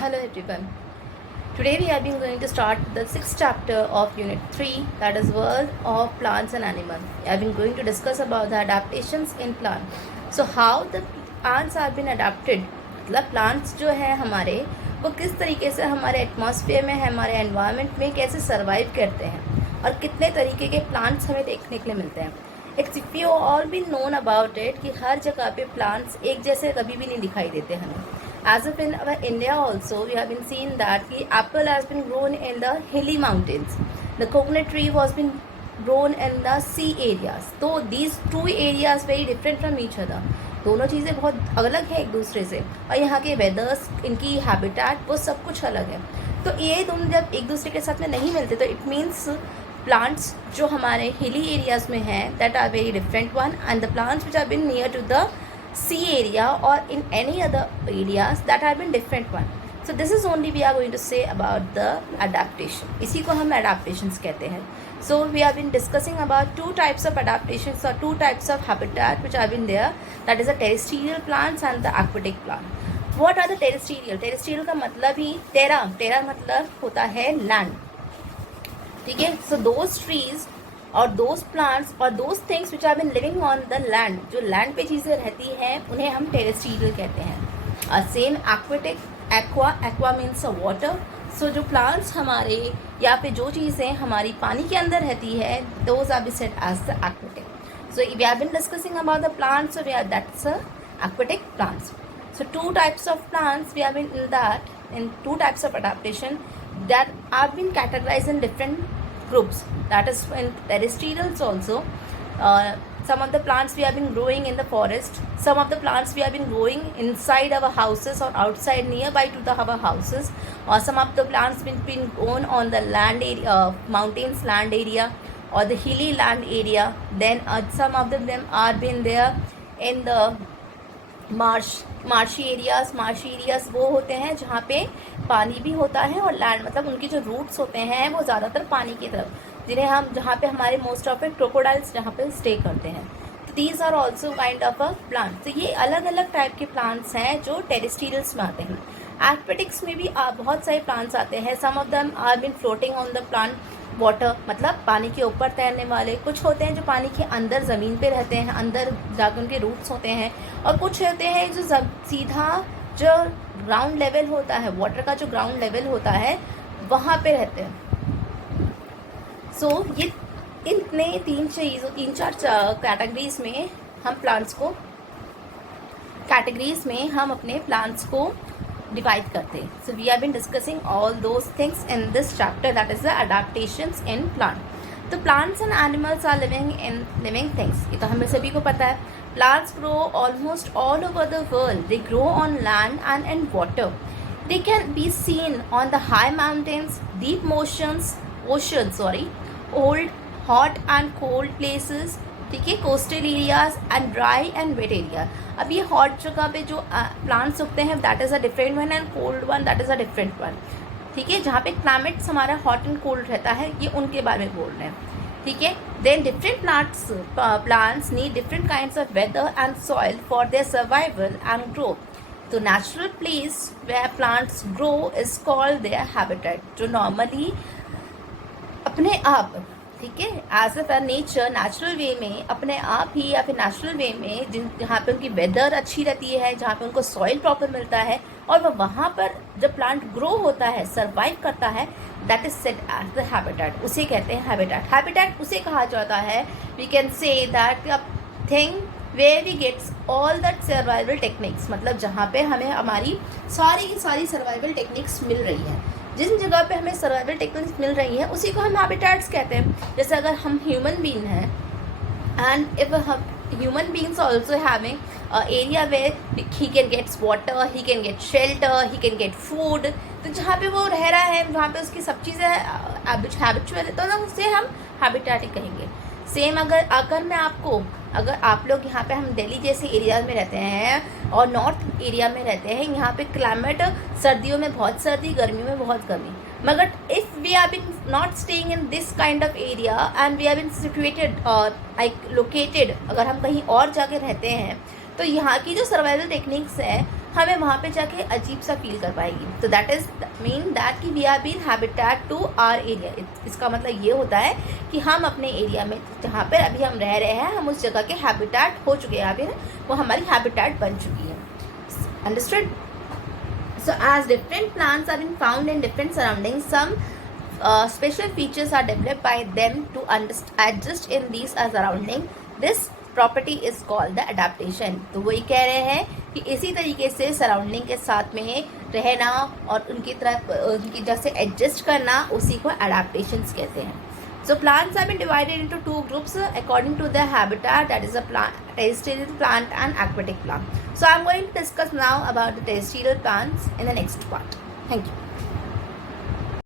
Hello everyone. Today we have been going to start the sixth chapter of Unit 3, that is World of Plants and Animals. We have been going to discuss about the adaptations in plant. So how the plants have been adapted, मतलब plants जो है हमारे वो किस तरीके से हमारे atmosphere में हमारे एनवायरनमेंट में कैसे सर्वाइव करते हैं और कितने तरीके के प्लांट्स हमें देखने के लिए मिलते हैं. If you all be known about it कि हर जगह पे प्लांट्स एक जैसे कभी भी नहीं दिखाई देते हमें. As if in our India also, we have been seeing that the apple has been grown in the hilly mountains. The coconut tree was been grown in the sea areas. So these two areas very different from each other. दोनों चीज़ें बहुत अलग है एक दूसरे से और यहाँ के वेदर्स, इनकी हैबिटेट, वो सब कुछ अलग है. तो ये दोनों जब एक दूसरे के साथ में नहीं मिलते तो इट मीन्स प्लांट्स जो हमारे हिली एरियाज में हैं that are very different one and the plants which are been near to the sea area or in any other areas that have been different one. So this is only we are going to say about the adaptation. इसी को हम adaptations कहते हैं. So we have been discussing about two types of adaptations or two types of habitat which have been there. That is the terrestrial plants and the aquatic plant. What are the terrestrial? Terrestrial का मतलब ही terra मतलब होता है land. ठीक है. So those trees और those plants और those things which are been living on the land, जो लैंड पे चीज़ें रहती हैं उन्हें हम टेरेस्ट्रियल कहते हैं. Same aquatic, aqua means water. So जो प्लांट्स हमारे या फिर जो चीज़ें हमारी पानी के अंदर रहती है those are be said as the aquatic. So we have been discussing about the plants, so we are that's aquatic plants. So two types of plants we have been in two types of adaptation that have been categorized in different groups. That is in terrestrials also. Some of the plants we have been growing in the forest. Some of the plants we have been growing inside our houses or outside nearby to our houses. Or some of the plants been grown on the land area, mountains land area or the hilly land area. Then some of them are been there in the marshy areas वो होते हैं जहाँ पे पानी भी होता है और लैंड मतलब उनके जो रूट्स होते हैं वो ज़्यादातर पानी की तरफ, जिन्हें हम जहाँ पे हमारे मोस्ट ऑफ इट क्रोकोडाइल्स जहाँ पे स्टे करते हैं. तो these are also kind of a plant. तो ये अलग अलग टाइप के प्लांट्स हैं जो टेरेस्ट्रियल्स में आते हैं. एक्वेटिक्स में भी बहुत सारे प्लांट्स आते हैं. Some of them are been floating on the plant water, मतलब पानी के ऊपर तैरने वाले. कुछ होते हैं जो पानी के अंदर ज़मीन पे रहते हैं, अंदर जाकर उनके रूट्स होते हैं. और कुछ होते हैं जो सीधा जो ग्राउंड लेवल होता है, वाटर का जो ग्राउंड लेवल होता है वहाँ पे रहते हैं. सो ये इतने तीन चार कैटेगरीज में हम अपने प्लांट्स को डिवाइड करते हैं. So we have been discussing all those things in this chapter that is the adaptations in plant. तो plants and animals are living things, ये तो हमें सभी को पता है. Plants grow almost all over the world. They grow on land and in water. They can be seen on the high mountains, deep oceans, old hot and cold places. ठीक है, coastal areas and dry and wait area. अब ये hot जगह पे जो plants उगते हैं that is a different one and cold one that is a different one. ठीक है, जहाँ पे क्लाइमेट्स हमारा हॉट एंड कोल्ड रहता है ये उनके बारे में बोल रहे हैं. ठीक है, then different plants need different kinds of weather and soil for their survival and growth. तो natural place where plants grow is called their habitat. जो नॉर्मली अपने आप, ठीक है, as a nature natural way में अपने आप ही या फिर नेचुरल वे में जहाँ पे उनकी वेदर अच्छी रहती है, जहाँ पे उनको सॉइल प्रॉपर मिलता है और वह वहाँ पर जब प्लांट ग्रो होता है, सर्वाइव करता है, that is said as the habitat. उसे कहते हैं हैबिटेट. हैबिटेट उसे कहा जाता है, we can say that thing where we gets all that survival techniques, मतलब जहाँ पे हमें हमारी सारी सर्वाइवल टेक्निक्स मिल रही हैं. जिस जगह पे हमें सर्वाइवल टेक्निक्स मिल रही हैं उसी को हम हैबिटेट्स कहते हैं. जैसे अगर हम ह्यूमन बीइंग हैं and if human beings also having area where he can gets water, he can get shelter, he can get food. तो जहाँ पे वो रह रहा है, जहाँ पे उसकी सब चीज़ें हैबिचुअल है, तो उसे हम हैबिटेट ही कहेंगे. सेम अगर मैं आपको, अगर आप लोग यहाँ पे हम दिल्ली जैसे एरिया में रहते हैं और नॉर्थ एरिया में रहते हैं, यहाँ पे क्लाइमेट सर्दियों में बहुत सर्दी, गर्मियों में बहुत गर्मी. मगर if we are been not staying in this kind of area and we are been situated और लोकेटेड, अगर हम कहीं और जाके रहते हैं तो यहाँ की जो सर्वाइवल टेक्निक्स है हमें वहाँ पे जाके अजीब सा फील कर पाएगी. तो दैट इज मीन दैट कि we are been habitat to our area. इसका मतलब ये होता है कि हम अपने एरिया में जहाँ पर अभी हम रह रहे हैं, हम उस जगह के हैबिटेट हो चुके हैं, यहाँ पे वो हमारी हैबिटेट बन चुकी है. Understood? So as different plants are being found in different surroundings, some special features are developed by them to adjust in these surrounding. This property is called the adaptation. तो वही कह रहे हैं कि इसी तरीके से सराउंडिंग के साथ में रहना और उनकी तरफ उनकी जैसे एडजस्ट करना, उसी को adaptations कहते हैं. So plants have been divided into two groups according to their habitat, that is a terrestrial plant and aquatic plant. So I am going to discuss now about the terrestrial plants in the next part. Thank you.